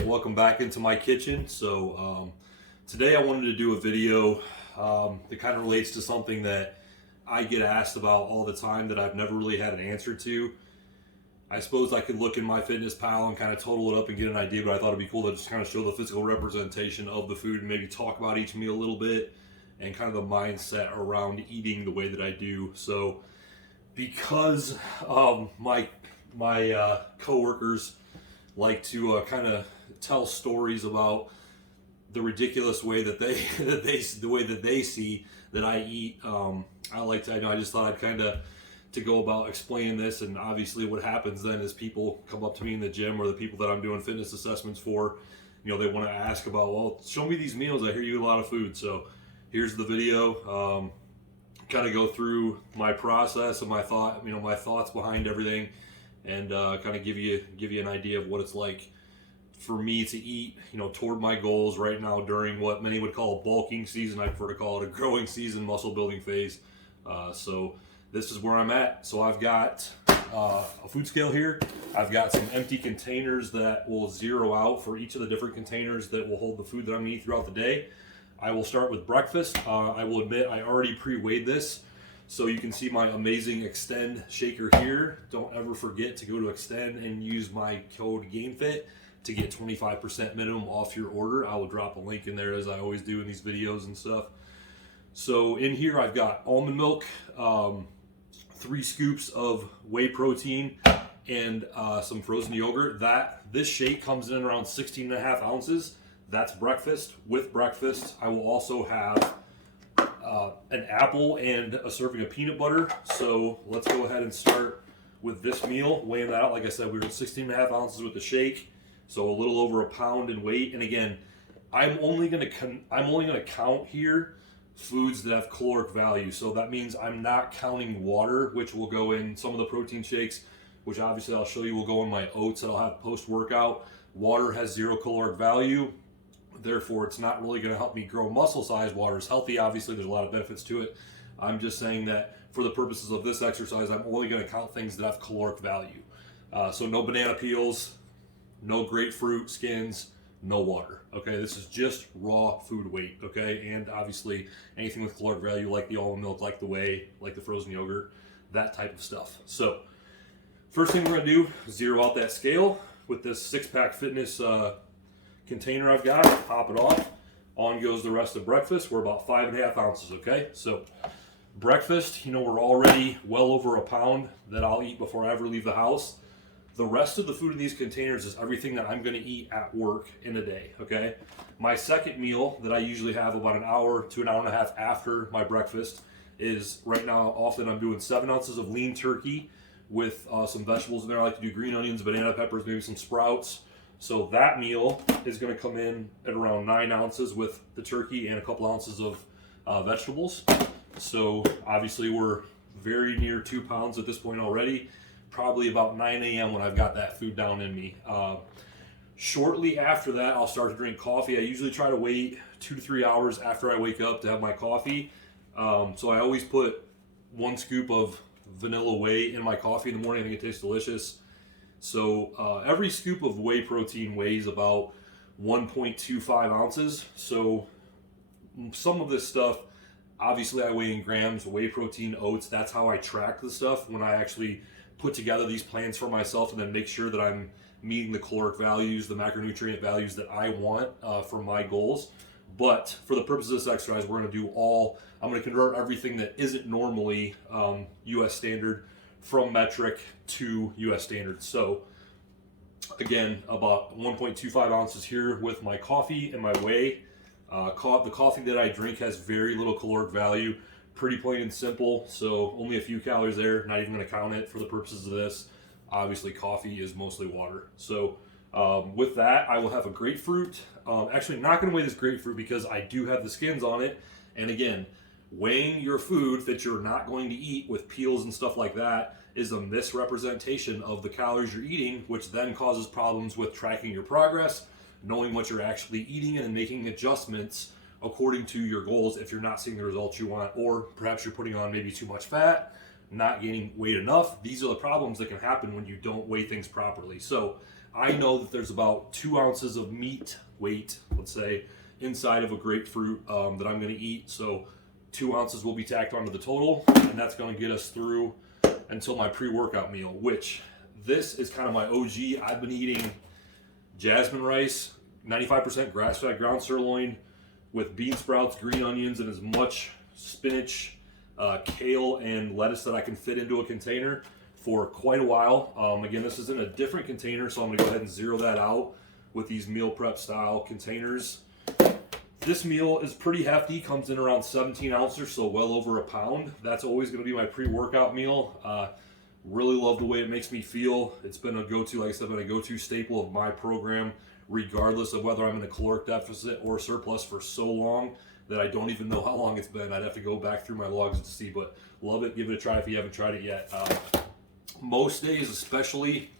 right, welcome back into my kitchen. Today I wanted to do a video that kind of relates to something that I get asked about all the time that I've never really had an answer to. I suppose I could look in MyFitnessPal and kind of total it up and get an idea, but I thought it'd be cool to just kind of show the physical representation of the food and maybe talk about each meal a little bit and kind of the mindset around eating the way that I do. So because my coworkers like to kind of tell stories about the ridiculous way that the way that they see that I eat. I just thought I'd kind of to go about explaining this, and obviously what happens then is people come up to me in the gym or the people that I'm doing fitness assessments for, they want to ask about, well, show me these meals. I hear you eat a lot of food. So here's the video. Kind of go through my process and my thoughts behind everything, and kind of give you an idea of what it's like for me to eat, toward my goals right now during what many would call a bulking season. I prefer to call it a growing season, muscle building phase. So this is where I'm at. So I've got a food scale here. I've got some empty containers that will zero out for each of the different containers that will hold the food that I'm gonna eat throughout the day. I will start with breakfast. I will admit I already pre-weighed this. So you can see my amazing Extend shaker here. Don't ever forget to go to Extend and use my code GameFit to get 25% minimum off your order. I will drop a link in there as I always do in these videos and stuff. So in here I've got almond milk, 3 scoops of whey protein, and some frozen yogurt. This shake comes in around 16.5 ounces. That's breakfast. With breakfast, I will also have an apple and a serving of peanut butter. So let's go ahead and start with this meal. Weighing that out, like I said, we were at 16.5 ounces with the shake, so a little over a pound in weight. And again, I'm only going to count here foods that have caloric value. So that means I'm not counting water, which will go in some of the protein shakes, which obviously I'll show you will go in my oats that I'll have post-workout. Water has 0 caloric value. Therefore, it's not really going to help me grow muscle size. Water is healthy. Obviously, there's a lot of benefits to it. I'm just saying that for the purposes of this exercise, I'm only going to count things that have caloric value. So no banana peels, no grapefruit skins, no water. Okay, this is just raw food weight. Okay, and obviously anything with caloric value like the almond milk, like the whey, like the frozen yogurt, that type of stuff. So first thing we're going to do is zero out that scale with this 6-pack fitness container I've got. Pop it off. On goes the rest of breakfast. We're about 5.5 ounces. Okay, so breakfast, we're already well over a pound that I'll eat before I ever leave the house. The rest of the food in these containers is everything that I'm going to eat at work in a day. Okay, my second meal that I usually have about an hour to an hour and a half after my breakfast is, right now often I'm doing 7 ounces of lean turkey with some vegetables in there. I like to do green onions, banana peppers, maybe some sprouts. So that meal is going to come in at around 9 ounces with the turkey and a couple ounces of vegetables. So obviously we're very near 2 pounds at this point already. Probably about 9 a.m. when I've got that food down in me. Shortly after that, I'll start to drink coffee. I usually try to wait 2 to 3 hours after I wake up to have my coffee. So I always put 1 scoop of vanilla whey in my coffee in the morning. I think it tastes delicious. So every scoop of whey protein weighs about 1.25 ounces. So some of this stuff, obviously I weigh in grams, whey protein, oats. That's how I track the stuff when I actually put together these plans for myself and then make sure that I'm meeting the caloric values, the macronutrient values that I want for my goals. But for the purpose of this exercise, we're going to do I'm going to convert everything that isn't normally US standard from metric to US standard. So again, about 1.25 ounces here with my coffee and my whey. The coffee that I drink has very little caloric value, pretty plain and simple, so only a few calories there, not even going to count it for the purposes of this. Obviously coffee is mostly water. So with that, I will have a grapefruit. Actually not going to weigh this grapefruit because I do have the skins on it, and again, weighing your food that you're not going to eat with peels and stuff like that is a misrepresentation of the calories you're eating, which then causes problems with tracking your progress, knowing what you're actually eating, and making adjustments according to your goals if you're not seeing the results you want, or perhaps you're putting on maybe too much fat, not gaining weight enough. These are the problems that can happen when you don't weigh things properly. So I know that there's about 2 ounces of meat weight, let's say, inside of a grapefruit that I'm going to eat. So 2 ounces will be tacked onto the total, and that's going to get us through until my pre-workout meal, which this is kind of my OG. I've been eating jasmine rice, 95% grass-fed ground sirloin with bean sprouts, green onions, and as much spinach, kale, and lettuce that I can fit into a container for quite a while. Again, this is in a different container, so I'm going to go ahead and zero that out with these meal prep style containers. This meal is pretty hefty, comes in around 17 ounces, so well over a pound. That's always going to be my pre-workout meal. Really love the way it makes me feel. It's been a go-to, like I said, been a go-to staple of my program, regardless of whether I'm in a caloric deficit or surplus for so long that I don't even know how long it's been. I'd have to go back through my logs to see, but love it. Give it a try if you haven't tried it yet. Most days, especially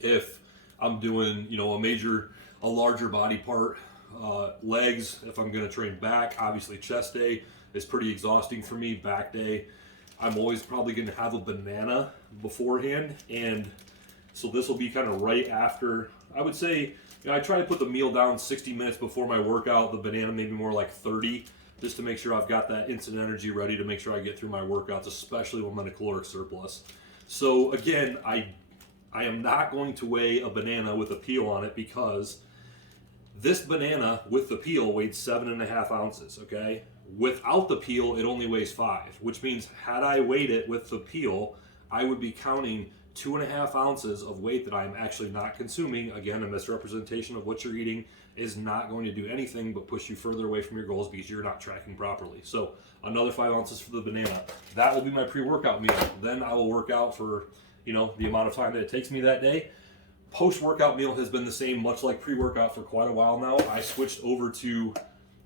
if I'm doing, a larger body part, legs, if I'm going to train back, obviously chest day is pretty exhausting for me. Back day, I'm always probably going to have a banana beforehand, and so this will be kind of right after. I would say, I try to put the meal down 60 minutes before my workout, the banana maybe more like 30, just to make sure I've got that instant energy ready to make sure I get through my workouts, especially when I'm in a caloric surplus. So again, I am not going to weigh a banana with a peel on it, because this banana with the peel weighed 7.5 ounces, okay? Without the peel, it only weighs 5, which means had I weighed it with the peel, I would be counting 2.5 ounces of weight that I'm actually not consuming. Again, a misrepresentation of what you're eating is not going to do anything but push you further away from your goals because you're not tracking properly. So another 5 ounces for the banana. That will be my pre-workout meal. Then I will work out for, the amount of time that it takes me that day. Post-workout meal has been the same, much like pre-workout, for quite a while now. I switched over to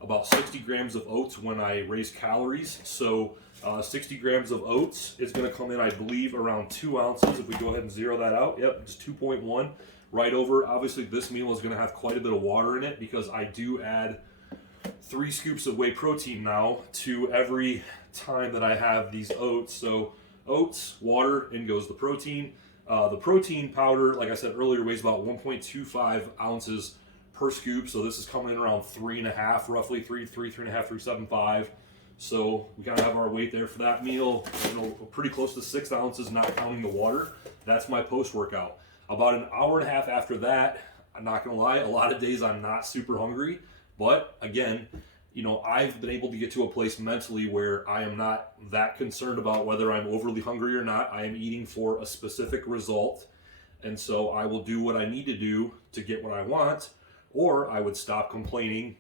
about 60 grams of oats when I raise calories. So 60 grams of oats is going to come in, I believe, around 2 ounces. If we go ahead and zero that out, yep, it's 2.1 right over. Obviously, this meal is going to have quite a bit of water in it because I do add 3 scoops of whey protein now to every time that I have these oats. So oats, water, in goes the protein. The protein powder, like I said earlier, weighs about 1.25 ounces per scoop. So this is coming in around 3.5, roughly 3.5, 3.75. So we kind of have our weight there for that meal. Pretty close to 6 ounces, not counting the water. That's my post-workout. About an hour and a half after that, I'm not gonna lie, a lot of days I'm not super hungry. But again, I've been able to get to a place mentally where I am not that concerned about whether I'm overly hungry or not. I am eating for a specific result. And so I will do what I need to do to get what I want, or I would stop complaining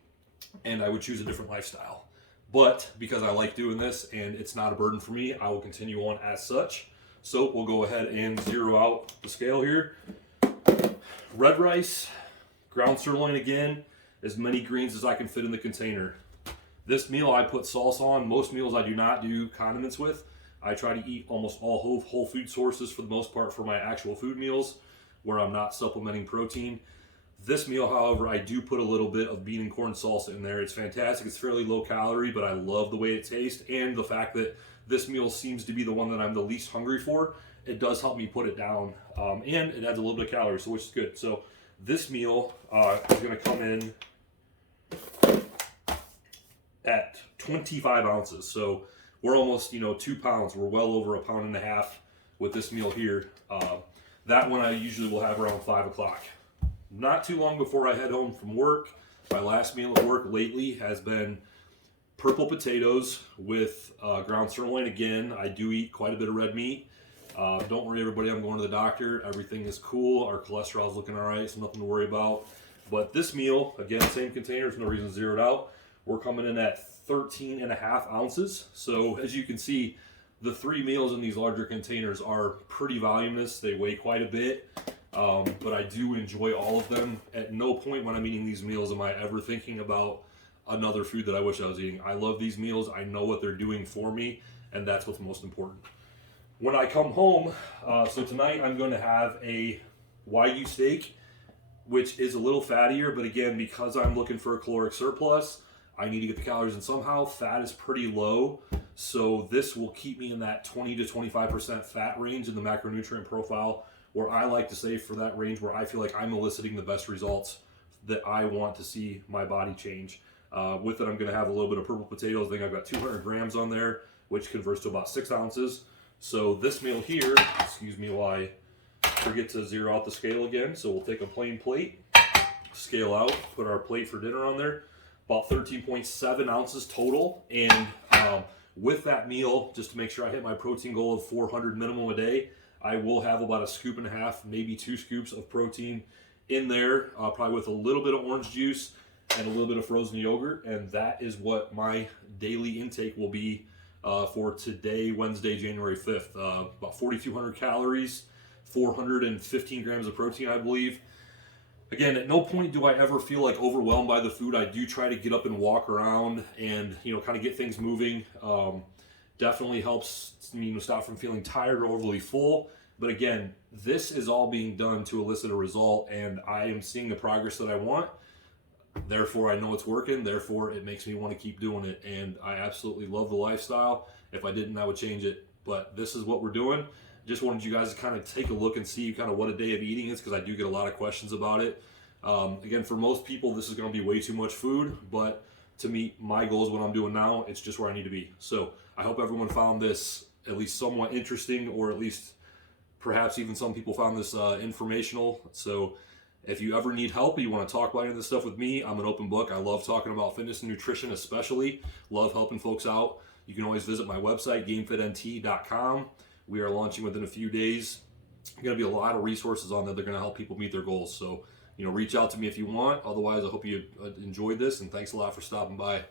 and I would choose a different lifestyle. But because I like doing this and it's not a burden for me, I will continue on as such. So we'll go ahead and zero out the scale here. Red rice, ground sirloin again, as many greens as I can fit in the container. This meal I put salsa on. Most meals I do not do condiments with. I try to eat almost all whole food sources for the most part for my actual food meals where I'm not supplementing protein. This meal, however, I do put a little bit of bean and corn salsa in there. It's fantastic. It's fairly low calorie, but I love the way it tastes, and the fact that this meal seems to be the one that I'm the least hungry for. It does help me put it down, and it adds a little bit of calories, so which is good. So this meal is going to come in at 25 ounces. So we're almost, 2 pounds. We're well over 1.5 pounds with this meal here. That one I usually will have around 5 o'clock. Not too long before I head home from work. My last meal at work lately has been purple potatoes with ground sirloin. Again, I do eat quite a bit of red meat. Don't worry, everybody, I'm going to the doctor. Everything is cool. Our cholesterol is looking all right, so nothing to worry about. But this meal, again, same container, there's no reason to zero it out. We're coming in at 13.5 ounces. So as you can see, the 3 meals in these larger containers are pretty voluminous. They weigh quite a bit. But I do enjoy all of them. At no point when I'm eating these meals am I ever thinking about another food that I wish I was eating. I love these meals. I know what they're doing for me, and that's what's most important. When I come home, so tonight I'm going to have a Wagyu steak, which is a little fattier, but again, because I'm looking for a caloric surplus, I need to get the calories in somehow. Fat is pretty low, so this will keep me in that 20 to 25% fat range in the macronutrient profile where I like to say for that range where I feel like I'm eliciting the best results that I want to see my body change. With it, I'm going to have a little bit of purple potatoes. I think I've got 200 grams on there, which converts to about 6 ounces. So this meal here, excuse me while I forget to zero out the scale again. So we'll take a plain plate, scale out, put our plate for dinner on there. About 13.7 ounces total. And with that meal, just to make sure I hit my protein goal of 400 minimum a day, I will have about a scoop and a half, maybe 2 scoops of protein in there, probably with a little bit of orange juice and a little bit of frozen yogurt. And that is what my daily intake will be for today, Wednesday, January 5th. About 4,200 calories, 415 grams of protein, I believe. Again, at no point do I ever feel like overwhelmed by the food. I do try to get up and walk around and, kind of get things moving. Definitely helps me stop from feeling tired or overly full. But again, this is all being done to elicit a result, and I am seeing the progress that I want. Therefore, I know it's working. Therefore, it makes me want to keep doing it. And I absolutely love the lifestyle. If I didn't, I would change it. But this is what we're doing. Just wanted you guys to kind of take a look and see kind of what a day of eating is, because I do get a lot of questions about it. Again, for most people, this is going to be way too much food, but to meet my goals, what I'm doing now, it's just where I need to be. So I hope everyone found this at least somewhat interesting, or at least perhaps even some people found this informational. So if you ever need help or you want to talk about any of this stuff with me, I'm an open book. I love talking about fitness and nutrition, especially. Love helping folks out. You can always visit my website, GameFitNT.com. We are launching within a few days. There's going to be a lot of resources on there that are going to help people meet their goals. So, reach out to me if you want. Otherwise, I hope you enjoyed this, and thanks a lot for stopping by.